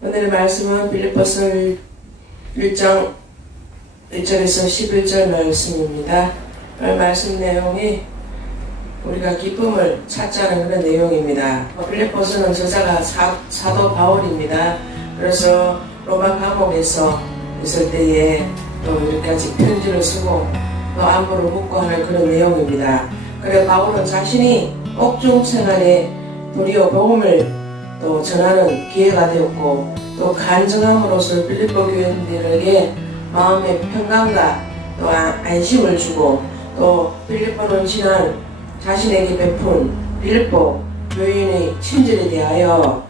오늘의 말씀은 빌립보서 1장 1절에서 11절 말씀입니다. 오늘 말씀 내용이 우리가 기쁨을 찾자는 그런 내용입니다. 빌립보서는 저자가 사도 바울입니다. 그래서 로마 감옥에서 있을 때에 또 이렇게까지 편지를 쓰고 또 안부를 묻고 하는 그런 내용입니다. 그래 바울은 자신이 옥중 생활에 도리어 복음을 또 전하는 기회가 되었고 또 간증함으로써 빌립보 교인들에게 마음의 평강과 또 안심을 주고 또 빌립보는 지난 자신에게 베푼 빌립보 교인의 친절에 대하여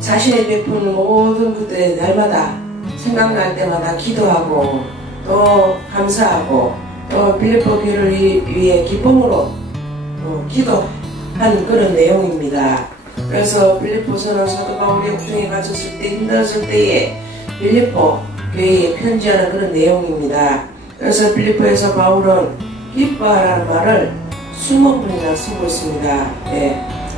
자신이 베푼 모든 것들에 날마다 생각날 때마다 기도하고 또 감사하고 또 빌립보 교회를 위해 기쁨으로 기도한 그런 내용입니다. 그래서 빌립보서는 사도 바울이 옥중에 갇혔을 때 힘들었을 때에 빌립보 교회에 편지하는 그런 내용입니다. 그래서 빌립보에서 바울은 기뻐하라는 말을 20번이나 쓰고 있습니다.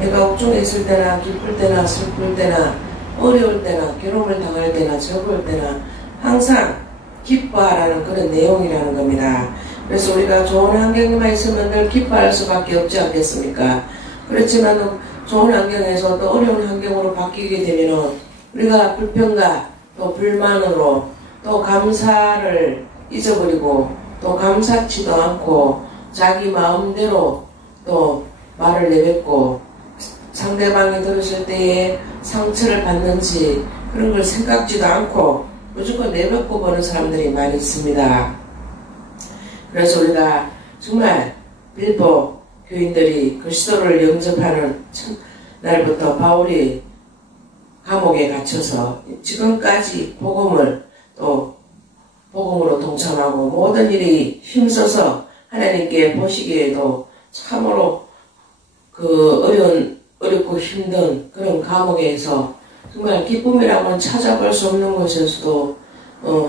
내가 옥중에 있을 때나 기쁠 때나 슬플 때나 어려울 때나 괴로움을 당할 때나 적을 때나 항상 기뻐하라는 그런 내용이라는 겁니다. 그래서 우리가 좋은 환경에만 있으면 늘 기뻐할 수밖에 없지 않겠습니까? 그렇지만 좋은 환경에서 또 어려운 환경으로 바뀌게 되면 우리가 불평과 또 불만으로 또 감사를 잊어버리고 또 감사치도 않고 자기 마음대로 또 말을 내뱉고 상대방이 들으실 때에 상처를 받는지 그런 걸 생각지도 않고 무조건 내뱉고 보는 사람들이 많이 있습니다. 그래서 우리가 정말 빌립보 교인들이 그리스도를 영접하는 날부터 바울이 감옥에 갇혀서 지금까지 복음을 또 복음으로 동참하고 모든 일이 힘써서 하나님께 보시기에도 참으로 어렵고 힘든 그런 감옥에서 정말 기쁨이라고는 찾아볼 수 없는 것에서도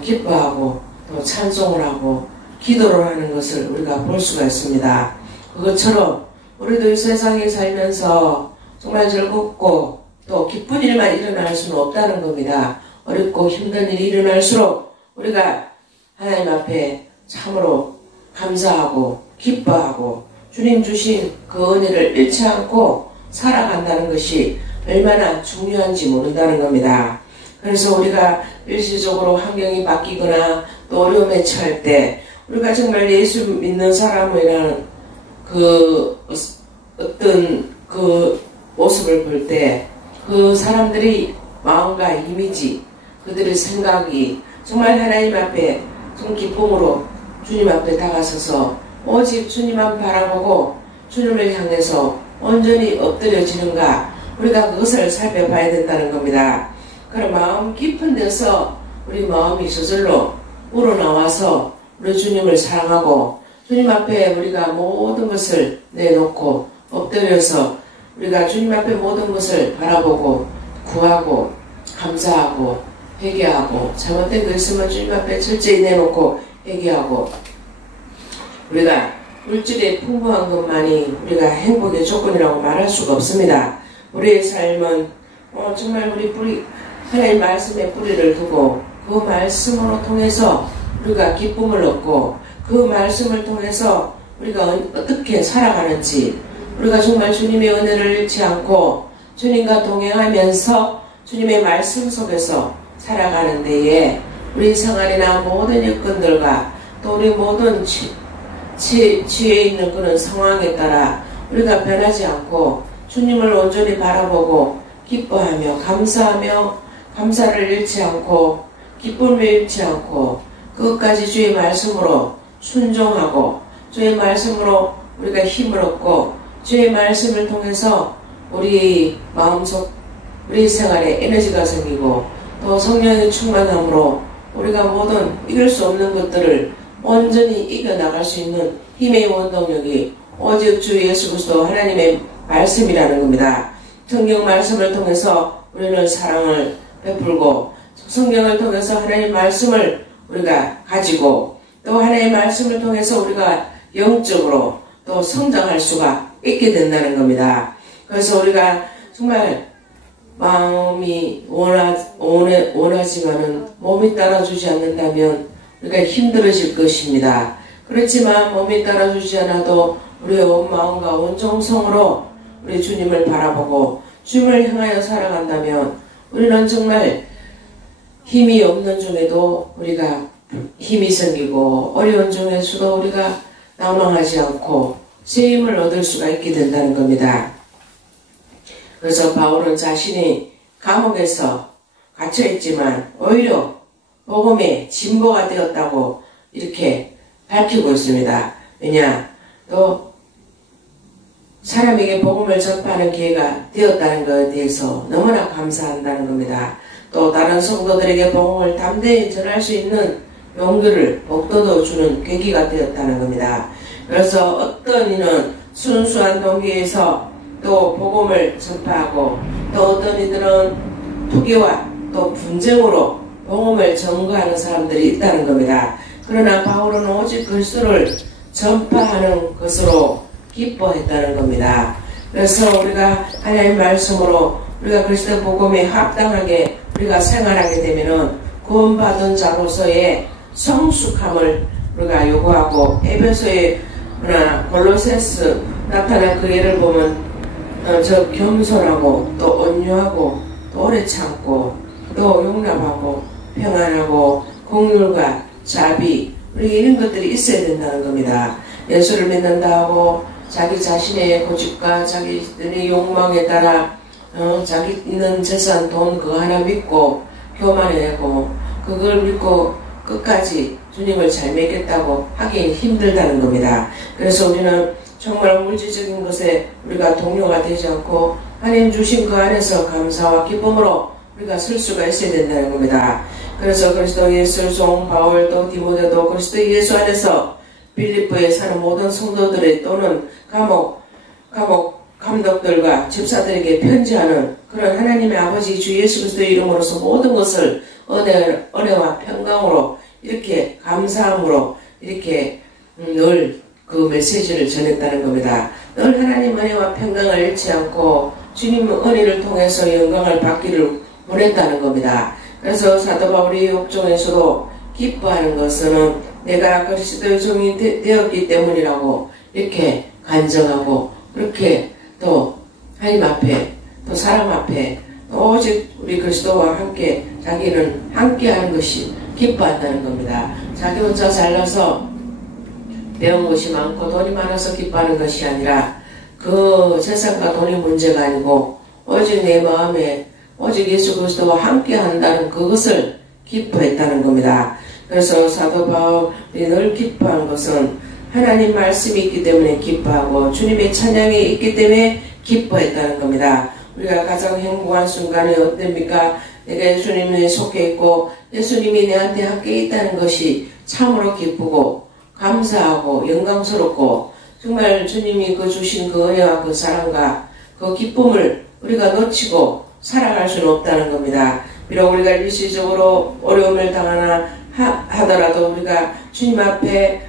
기뻐하고 또 찬송을 하고 기도를 하는 것을 우리가 볼 수가 있습니다. 그것처럼 우리도 이 세상에 살면서 정말 즐겁고 또 기쁜 일만 일어날 수는 없다는 겁니다. 어렵고 힘든 일이 일어날수록 우리가 하나님 앞에 참으로 감사하고 기뻐하고 주님 주신 그 은혜를 잃지 않고 살아간다는 것이 얼마나 중요한지 모른다는 겁니다. 그래서 우리가 일시적으로 환경이 바뀌거나 또 어려움에 처할 때 우리가 정말 예수 믿는 사람이라는 어떤 모습을 볼 때 그 사람들의 마음과 이미지 그들의 생각이 정말 하나님 앞에 좀 기쁨으로 주님 앞에 다가서서 오직 주님만 바라보고 주님을 향해서 온전히 엎드려지는가 우리가 그것을 살펴봐야 된다는 겁니다. 그럼 마음 깊은 데서 우리 마음이 저절로 우러나와서 우리 주님을 사랑하고 주님 앞에 우리가 모든 것을 내놓고 엎드려서 우리가 주님 앞에 모든 것을 바라보고 구하고 감사하고 회개하고 잘못된 거 있으면 주님 앞에 철저히 내놓고 회개하고 우리가 물질의 풍부한 것만이 우리가 행복의 조건이라고 말할 수가 없습니다. 우리의 삶은 정말 우리 하나님 말씀에 뿌리를 두고 그 말씀으로 통해서 우리가 기쁨을 얻고 그 말씀을 통해서 우리가 어떻게 살아가는지 우리가 정말 주님의 은혜를 잃지 않고 주님과 동행하면서 주님의 말씀 속에서 살아가는 데에 우리 생활이나 모든 여건들과 또 우리 모든 취해 있는 그런 상황에 따라 우리가 변하지 않고 주님을 온전히 바라보고 기뻐하며 감사하며 감사를 잃지 않고 기쁨을 잃지 않고 그것까지 주의 말씀으로 순종하고 주의 말씀으로 우리가 힘을 얻고 주의 말씀을 통해서 우리 마음속 우리 생활에 에너지가 생기고 또 성령의 충만함으로 우리가 모든 이길 수 없는 것들을 온전히 이겨나갈 수 있는 힘의 원동력이 오직 주 예수 그리스도 하나님의 말씀이라는 겁니다. 성경 말씀을 통해서 우리는 사랑을 베풀고 성경을 통해서 하나님 말씀을 우리가 가지고 또 하나님의 말씀을 통해서 우리가 영적으로 또 성장할 수가 있게 된다는 겁니다. 그래서 우리가 정말 마음이 원하지만은 몸이 따라주지 않는다면 우리가 힘들어질 것입니다. 그렇지만 몸이 따라주지 않아도 우리의 온 마음과 온 정성으로 우리 주님을 바라보고 주님을 향하여 살아간다면 우리는 정말 힘이 없는 중에도 우리가 힘이 생기고 어려운 중에서도 우리가 낙망하지 않고 새 힘을 얻을 수가 있게 된다는 겁니다. 그래서 바울은 자신이 감옥에서 갇혀있지만 오히려 복음의 진보가 되었다고 이렇게 밝히고 있습니다. 왜냐? 또 사람에게 복음을 전파하는 기회가 되었다는 것에 대해서 너무나 감사한다는 겁니다. 또 다른 성도들에게 복음을 담대히 전할 수 있는 용기를 복도도 주는 계기가 되었다는 겁니다. 그래서 어떤 이는 순수한 동기에서 또 복음을 전파하고 또 어떤 이들은 투기와 또 분쟁으로 복음을 전거하는 사람들이 있다는 겁니다. 그러나 바울은 오직 그리스도를 전파하는 것으로 기뻐했다는 겁니다. 그래서 우리가 하나님 말씀으로 우리가 그리스도 복음에 합당하게 우리가 생활하게 되면은 구원받은 자로서의 성숙함을 우리가 요구하고 에베소에나 골로새서 나타난 그 예를 보면 저 겸손하고 또 온유하고 또 오래 참고 또 용납하고 평안하고 긍휼과 자비 우리 이런 것들이 있어야 된다는 겁니다. 예수를 믿는다 하고 자기 자신의 고집과 자기들의 욕망에 따라 자기 있는 재산 돈 그거 하나 믿고 교만해하고 그걸 믿고 끝까지 주님을 잘 믿겠다고 하긴 힘들다는 겁니다. 그래서 우리는 정말 물질적인 것에 우리가 동요가 되지 않고 하나님 주신 그 안에서 감사와 기쁨으로 우리가 설 수가 있어야 된다는 겁니다. 그래서 그리스도 예수를 종 바울 또 디모데도 그리스도 예수 안에서 빌립보에 사는 모든 성도들의 또는 감옥 감독들과 집사들에게 편지하는 그런 하나님의 아버지 주 예수 그리스도의 이름으로서 모든 것을 은혜와 평강으로 이렇게 감사함으로 이렇게 늘 그 메시지를 전했다는 겁니다. 늘 하나님 은혜와 평강을 잃지 않고 주님 은혜를 통해서 영광을 받기를 원했다는 겁니다. 그래서 사도 바울이 옥중에서도 기뻐하는 것은 내가 그리스도의 종이 되었기 때문이라고 이렇게 간증하고 그렇게 또 하나님 앞에 또 사람 앞에 또 오직 우리 그리스도와 함께 자기는 함께하는 것이 기뻐한다는 겁니다. 자기 혼자 잘나서 배운 것이 많고 돈이 많아서 기뻐하는 것이 아니라 그 재산과 돈이 문제가 아니고 오직 내 마음에 오직 예수 그리스도와 함께 한다는 그것을 기뻐했다는 겁니다. 그래서 사도 바울이 늘 기뻐한 것은 하나님 말씀이 있기 때문에 기뻐하고 주님의 찬양이 있기 때문에 기뻐했다는 겁니다. 우리가 가장 행복한 순간이 어땠습니까? 내가 예수님에 속해 있고 예수님이 내한테 함께 있다는 것이 참으로 기쁘고 감사하고 영광스럽고 정말 주님이 그 주신 그 은혜와 그 사랑과 그 기쁨을 우리가 놓치고 살아갈 수는 없다는 겁니다. 비록 우리가 일시적으로 어려움을 당하나 하더라도 우리가 주님 앞에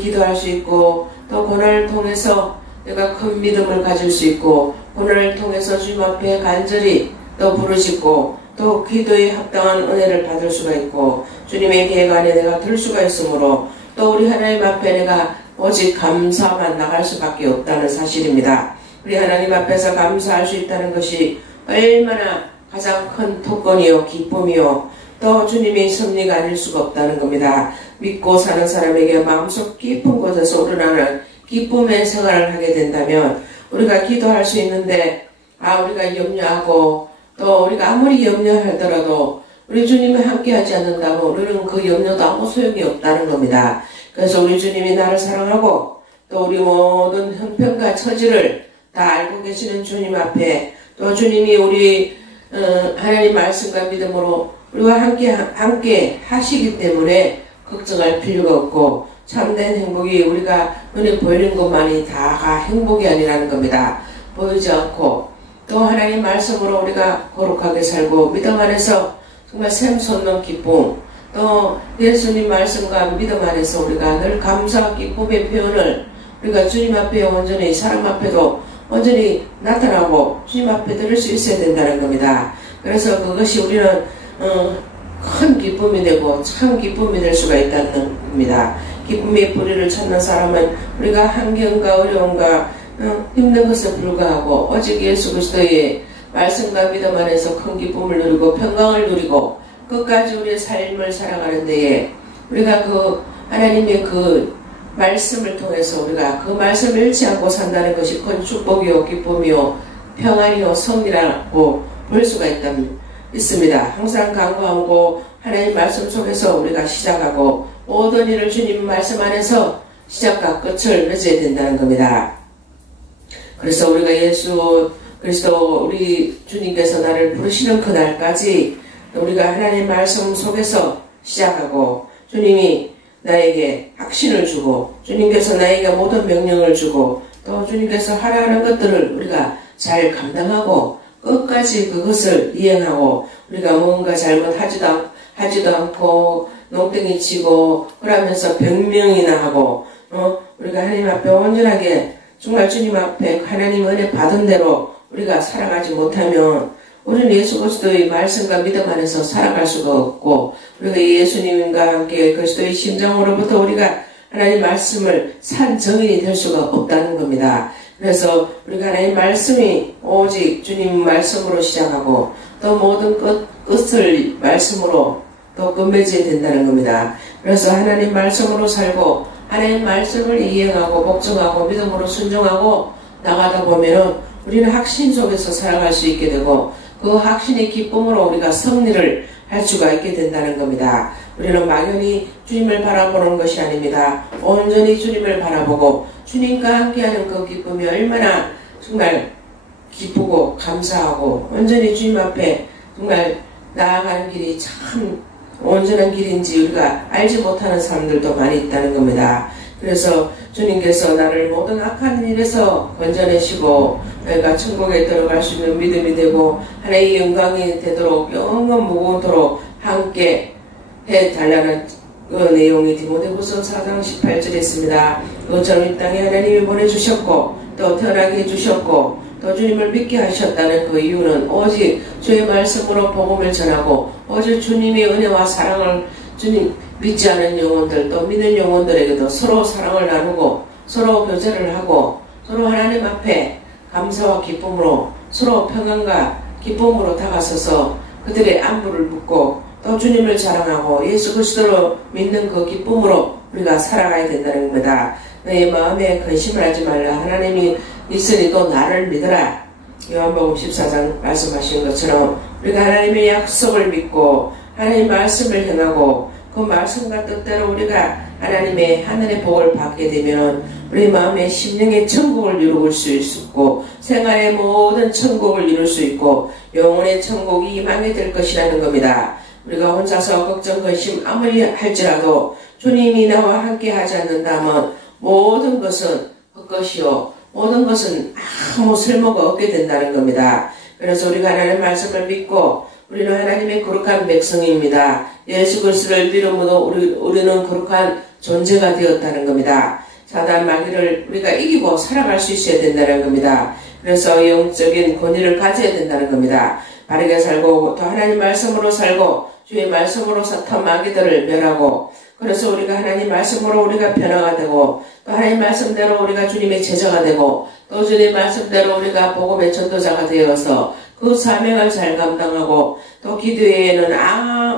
기도할 수 있고 또 고난을 통해서 내가 큰 믿음을 가질 수 있고 고난을 통해서 주님 앞에 간절히 또 부르짖고 또 기도에 합당한 은혜를 받을 수가 있고 주님의 계획 안에 내가 들 수가 있으므로 또 우리 하나님 앞에 내가 오직 감사만 나갈 수밖에 없다는 사실입니다. 우리 하나님 앞에서 감사할 수 있다는 것이 얼마나 가장 큰 특권이요 기쁨이요 또 주님의 섭리가 아닐 수가 없다는 겁니다. 믿고 사는 사람에게 마음속 깊은 곳에서 우러나는 기쁨의 생활을 하게 된다면 우리가 기도할 수 있는데 우리가 염려하고 또 우리가 아무리 염려하더라도 우리 주님이 함께 하지 않는다고 우리는 그 염려도 아무 소용이 없다는 겁니다. 그래서 우리 주님이 나를 사랑하고 또 우리 모든 형편과 처지를 다 알고 계시는 주님 앞에 또 주님이 우리 하나님 말씀과 믿음으로 우리와 함께 하시기 때문에 걱정할 필요가 없고 참된 행복이 우리가 눈에 보이는 것만이 다가 행복이 아니라는 겁니다. 보이지 않고 또 하나님 말씀으로 우리가 거룩하게 살고 믿음 안에서 정말 샘솟는 기쁨 또 예수님 말씀과 믿음 안에서 우리가 늘 감사와 기쁨의 표현을 우리가 주님 앞에 온전히 사람 앞에도 온전히 나타나고 주님 앞에 드릴 수 있어야 된다는 겁니다. 그래서 그것이 우리는 큰 기쁨이 되고 참 기쁨이 될 수가 있다는 겁니다. 기쁨의 뿌리를 찾는 사람은 우리가 환경과 어려움과 힘든 것에 불과하고 오직 예수 그리스도의 말씀과 믿음 안에서 큰 기쁨을 누리고 평강을 누리고 끝까지 우리의 삶을 살아가는 데에 우리가 그 하나님의 그 말씀을 통해서 우리가 그 말씀을 잃지 않고 산다는 것이 큰 축복이요 기쁨이요 평안이요 성리라고 볼 수가 있습니다. 항상 강구하고 하나님 말씀 속에서 우리가 시작하고 모든 일을 주님 말씀 안에서 시작과 끝을 맺어야 된다는 겁니다. 그래서 우리가 예수 그리스도 우리 주님께서 나를 부르시는 그날까지 우리가 하나님 말씀 속에서 시작하고 주님이 나에게 확신을 주고 주님께서 나에게 모든 명령을 주고 또 주님께서 하라는 것들을 우리가 잘 감당하고 끝까지 그것을 이행하고 우리가 뭔가 잘못하지도 않고 농땡이 치고 그러면서 변명이나 하고 우리가 하나님 앞에 온전하게 정말 주님 앞에 하나님 은혜 받은 대로 우리가 살아가지 못하면 우리는 예수 그리스도의 말씀과 믿음 안에서 살아갈 수가 없고 우리가 예수님과 함께 그리스도의 심정으로부터 우리가 하나님 말씀을 산 증인이 될 수가 없다는 겁니다. 그래서 우리가 하나님 말씀이 오직 주님 말씀으로 시작하고 또 모든 끝을 말씀으로 또 끝맺어야 된다는 겁니다. 그래서 하나님 말씀으로 살고 하나님 말씀을 이행하고 복종하고 믿음으로 순종하고 나가다 보면은 우리는 확신 속에서 살아갈 수 있게 되고 그 확신의 기쁨으로 우리가 승리를 할 수가 있게 된다는 겁니다. 우리는 막연히 주님을 바라보는 것이 아닙니다. 온전히 주님을 바라보고 주님과 함께하는 그 기쁨이 얼마나 정말 기쁘고 감사하고 온전히 주님 앞에 정말 나아가는 길이 참 온전한 길인지 우리가 알지 못하는 사람들도 많이 있다는 겁니다. 그래서 주님께서 나를 모든 악한 일에서 건져내시고 내가 천국에 들어갈 수 있는 믿음이 되고 하나님의 영광이 되도록 영원 무궁토록 함께 해달라는 그 내용이 디모데후서 4장 18절에 있습니다. 그 전 이 땅에 하나님이 보내주셨고 또 태어나게 해주셨고 또 주님을 믿게 하셨다는 그 이유는 오직 주의 말씀으로 복음을 전하고 오직 주님의 은혜와 사랑을 주님 믿지 않은 영혼들 또 믿는 영혼들에게도 서로 사랑을 나누고 서로 교제를 하고 서로 하나님 앞에 감사와 기쁨으로 서로 평안과 기쁨으로 다가서서 그들의 안부를 묻고 또 주님을 자랑하고 예수 그리스도로 믿는 그 기쁨으로 우리가 살아가야 된다는 겁니다. 너의 마음에 근심을 하지 말라. 하나님이 있으니 또 나를 믿어라. 요한복음 14장 말씀하신 것처럼 우리가 하나님의 약속을 믿고 하나님의 말씀을 행하고 그 말씀과 뜻대로 우리가 하나님의 하늘의 복을 받게 되면 우리 마음의 심령의 천국을 이룰 수 있고 생활의 모든 천국을 이룰 수 있고 영혼의 천국이 임하게 될 것이라는 겁니다. 우리가 혼자서 걱정 근심 아무리 할지라도 주님이 나와 함께 하지 않는다면 모든 것은 헛것이요 모든 것은 아무 쓸모가 없게 된다는 겁니다. 그래서 우리가 하나님의 말씀을 믿고 우리는 하나님의 거룩한 백성입니다. 예수 그리스도를 믿음으로 우리는 거룩한 존재가 되었다는 겁니다. 사단 마귀를 우리가 이기고 살아갈 수 있어야 된다는 겁니다. 그래서 영적인 권위를 가져야 된다는 겁니다. 바르게 살고 또 하나님 말씀으로 살고 주의 말씀으로 사탄 마귀들을 멸하고 그래서 우리가 하나님 말씀으로 우리가 변화가 되고 또 하나님 말씀대로 우리가 주님의 제자가 되고 또 주님 말씀대로 우리가 복음의 전도자가 되어서 그 사명을 잘 감당하고 또 기도회에는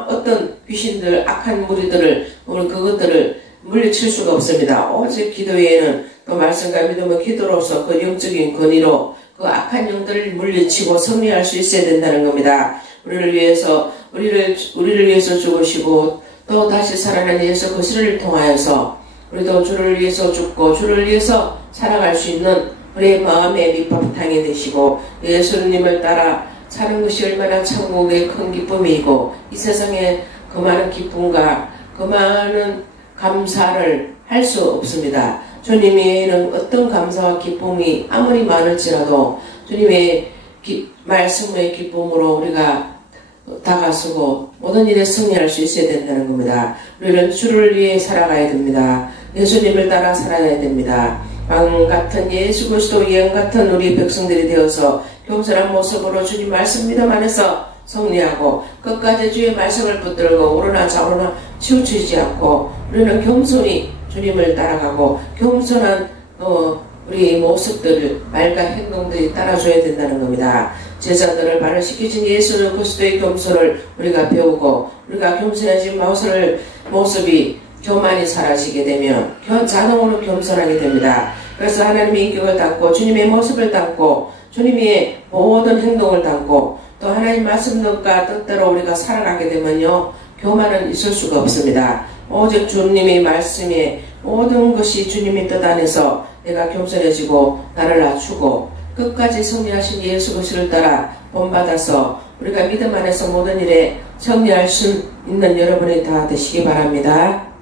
어떤 귀신들 악한 무리들을 우리 그것들을 물리칠 수가 없습니다. 오직 기도회에는 또 말씀과 믿음의 기도로서 그 영적인 권위로 그 악한 영들을 물리치고 승리할 수 있어야 된다는 겁니다. 우리를 위해서 죽으시고 또 다시 살아난 예수 그리스도를 통하여서 우리도 주를 위해서 죽고 주를 위해서 살아갈 수 있는 우리의 마음의 밑바탕이 되시고 예수님을 따라 사는 것이 얼마나 천국의 큰 기쁨이고 이 세상에 그 많은 기쁨과 그 많은 감사를 할 수 없습니다. 주님에는 어떤 감사와 기쁨이 아무리 많을지라도 주님의 말씀의 기쁨으로 우리가 다가서고 모든 일에 승리할 수 있어야 된다는 겁니다. 우리는 주를 위해 살아가야 됩니다. 예수님을 따라 살아야 됩니다. 왕 같은 예수 그리스도 영 같은 우리 백성들이 되어서 겸손한 모습으로 주님 말씀 믿음 안에서 승리하고 끝까지 주의 말씀을 붙들고 오르나 좌우나 치우치지 않고 우리는 겸손히 주님을 따라가고 겸손한 우리 모습들을 말과 행동들이 따라줘야 된다는 겁니다. 제자들을 발을시키신 예수 그리스도의 겸손을 우리가 배우고 우리가 겸손해진 모습이 교만이 사라지게 되면 자동으로 겸손하게 됩니다. 그래서 하나님의 인격을 담고 주님의 모습을 담고 주님의 모든 행동을 담고 또 하나님 말씀과 뜻대로 우리가 살아가게 되면요 교만은 있을 수가 없습니다. 오직 주님의 말씀에 모든 것이 주님의 뜻 안에서 내가 겸손해지고 나를 낮추고 끝까지 승리하신 예수 그리스도를 따라 본받아서 우리가 믿음 안에서 모든 일에 승리할 수 있는 여러분이 다 되시기 바랍니다.